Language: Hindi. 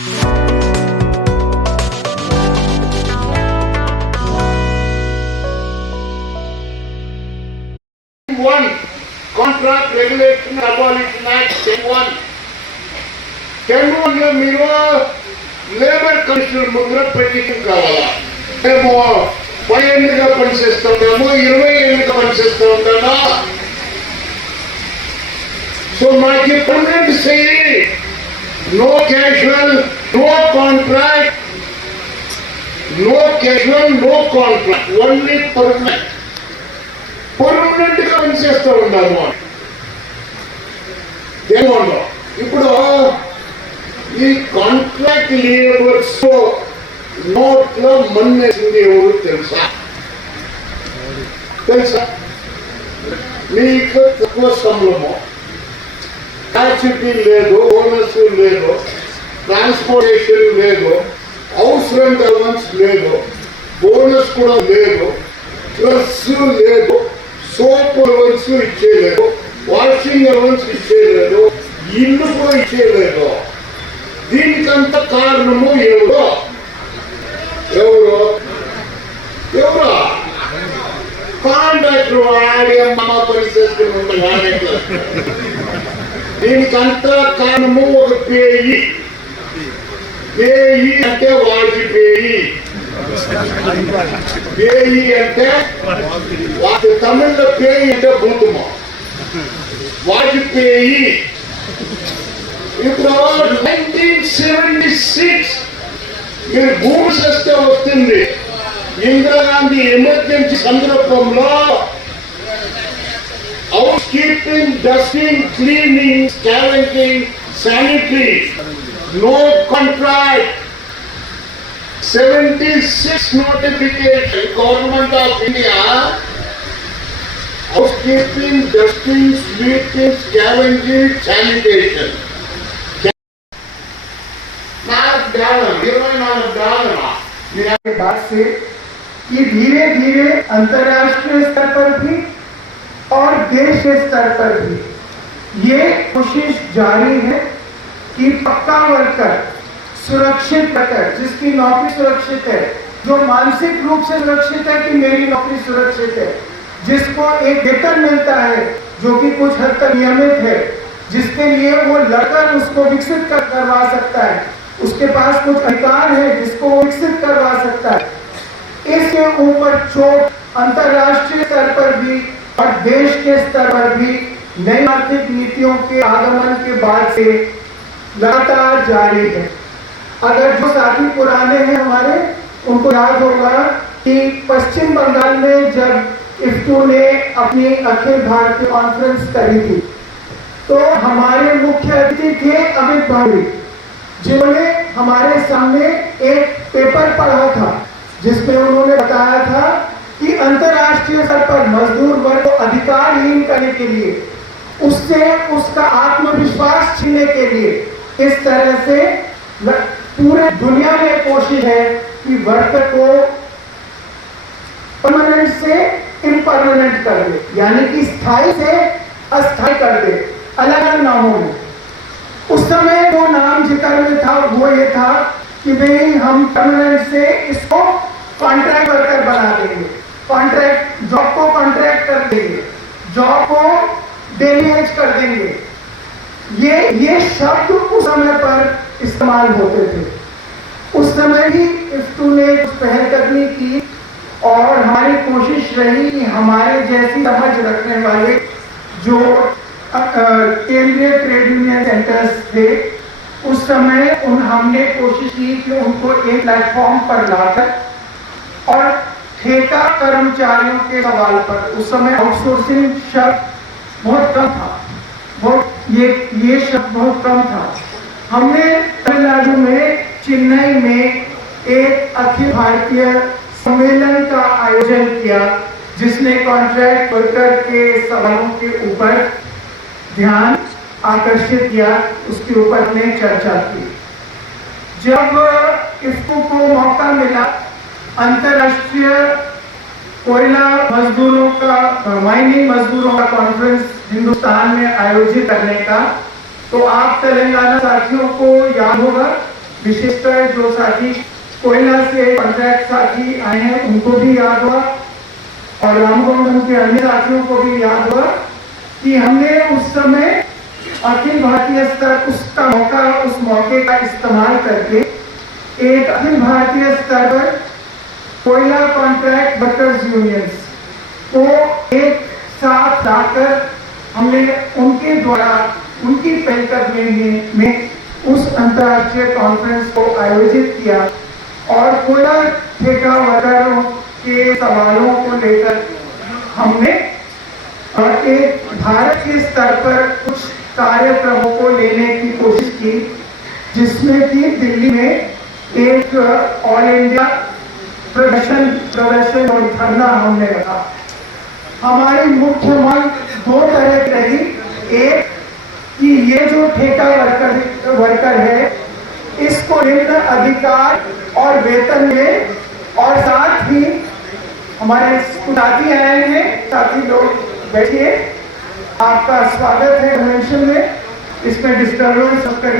One Contract Regulation Abolition Act 10(1). 10(1) మీరు లేబర్ కమిషన్ ముందర పెటిషన్ కావాలా? మేము 10 ఏళ్ళుగా పనిచేస్తున్నాము, 20 ఏళ్ళుగా పనిచేస్తూ ఉంటామా? సో మాకు పర్మనెంట్ చేయి, no casual, no contract, only permanent గా పనిచేస్తూ ఉన్నాము. ఏమన్నా ఇప్పుడు ఈ కాంట్రాక్ట్ లేబర్స్ నోట్లో మన్నేసింది ఎవరు తెలుసా? మీకు తక్కువ సంబళము, గ్రాట్యుటీ లేదు, బోనస్ లేదు, ట్రాన్స్పోర్టేషన్ లేదు, హౌస్ రెంట్ అలవెన్స్ లేదు, బోనస్ కూడా లేదు, డ్రెస్ లేదు, సోప్ అలవెన్స్ ఇచ్చేయలేదు, వాషింగ్ అలవెన్స్ ఇచ్చేయలేదు, ఇల్లు కూడా ఇచ్చేయలేదు. దీనికంత కారణము ఎవరో కాంట్రాక్టర్ వాడి అమ్మ పరిస్థితులు ఉంటాయి. దీనికంతా కారణము ఒక పేయి అంటే వాజ్పేయి. పేయి అంటే తమిళలో పేయి అంటే భూతమ, వాజ్పేయి. ఇప్పుడు 1976 మీరు భూమి చేస్తే వస్తుంది. ఇందిరాగాంధీ ఎమర్జెన్సీ సందర్భంలో house keeping, dusting, cleaning, scavenging, sanitary, no contract, 76 notification Government of India, housekeeping, dusting, sweeping, scavenging, sanitation. मेरा बात से कि धीरे धीरे अंतर्राष्ट्रीय स्तर पर भी और देश के स्तर पर भी ये कोशिश जारी है कि पक्का वर्कर, सुरक्षित वर्कर, जिसकी नौकरी सुरक्षित है, जो मानसिक रूप से सुरक्षित है कि मेरी नौकरी सुरक्षित है, जिसको एक वेतन मिलता है जो कि कुछ हद तक नियमित है, जिसके लिए वो लड़कर उसको विकसित करवा सकता है, उसके पास कुछ अधिकार है जिसको वो विकसित करवा सकता है, इसके ऊपर चोट अंतर्राष्ट्रीय स्तर पर भी और देश के स्तर पर भी नई आर्थिक नीतियों के आगमन के बाद से लगातार जारी है। अगर जो साथी पुराने हैं हमारे, उनको याद होगा कि पश्चिम बंगाल में जब इफ्टू ने अपनी अखिल भारतीय कॉन्फ्रेंस करी थी, तो हमारे मुख्य अतिथि थे अमित भावी, जिन्होंने हमारे सामने एक पेपर पढ़ा था जिसमें उन्होंने बताया था कि अंतर्राष्ट्रीय स्तर पर मजदूर वर्ग को अधिकारहीन करने के लिए, उससे उसका आत्मविश्वास छीनने के लिए इस तरह से पूरे दुनिया में कोशिश है कि वर्कर को परमानेंट से इम्परमानेंट कर दे, यानी कि स्थायी से अस्थायी कर दे, अलग अलग नामों में। उस समय वो नाम जिक्र में था, वो ये था कि भाई हम परमानेंट से इसको कॉन्ट्रैक्ट वर्कर बना देंगे, कॉन्ट्रैक्ट जॉब को कॉन्ट्रैक्ट कर देंगे, जॉब को डेली वेज कर देंगे। ये शब्द उस समय पर इस्तेमाल होते थे। उस समय ही इफ्टू ने कुछ पहलकदमी की और हमारी कोशिश रही कि हमारे जैसी समझ रखने वाले जो केंद्रीय ट्रेड यूनियन सेंटर्स थे, उस समय हमने कोशिश की कि उनको एक प्लेटफॉर्म पर लाकर और ठेका कर्मचारियों के सवाल पर, उस समय आउटसोर्सिंग शब्द बहुत कम था, ये शब्द बहुत कम था। हमने तमिलनाडु में चेन्नई में एक अखिल भारतीय सम्मेलन का आयोजन किया, जिसने कॉन्ट्रैक्ट वर्कर के सवालों के ऊपर ध्यान आकर्षित किया, उसके ऊपर ने चर्चा की। जब इफ्को को मौका मिला अंतर्राष्ट्रीय कोयला मजदूरों का, माइनिंग मजदूरों का कॉन्फ्रेंस हिंदुस्तान में आयोजित करने का, तो आप तेलंगाना साथियों को याद होगा विशेषकर जो साथी कोयला से कॉन्ट्रैक्ट साथी आए हैं उनको भी याद हुआ और रामगोंडम के अन्य साथियों को भी याद हुआ कि हमने उस समय अखिल भारतीय स्तर उस मौके का इस्तेमाल करके एक अखिल भारतीय स्तर पर कोयला कॉन्ट्रैक्ट वर्कर्स यूनियंस को एक साथ लाकर हमने उनके द्वारा उनकी पहलकदमी में उस अंतर्राष्ट्रीय कॉन्फ्रेंस को आयोजित किया और कोयला ठेका वर्करों के सवालों को लेकर हमने एक भारत के स्तर पर कुछ कार्यक्रमों को लेने की कोशिश की, जिसमें कि दिल्ली में एक ऑल इंडिया प्रदर्शन और धरना हमने रखा। हमारी मुख्य मांग दो तरह की रही। एक कि ये जो ठेका वर्कर है इसको निम्न अधिकार और वेतन मिले और साथ ही हमारे साथी आए हैं, साथी लोग बैठिए, आपका स्वागत है कन्वेंशन में। इसमें डिस्टर्बेंस करिए।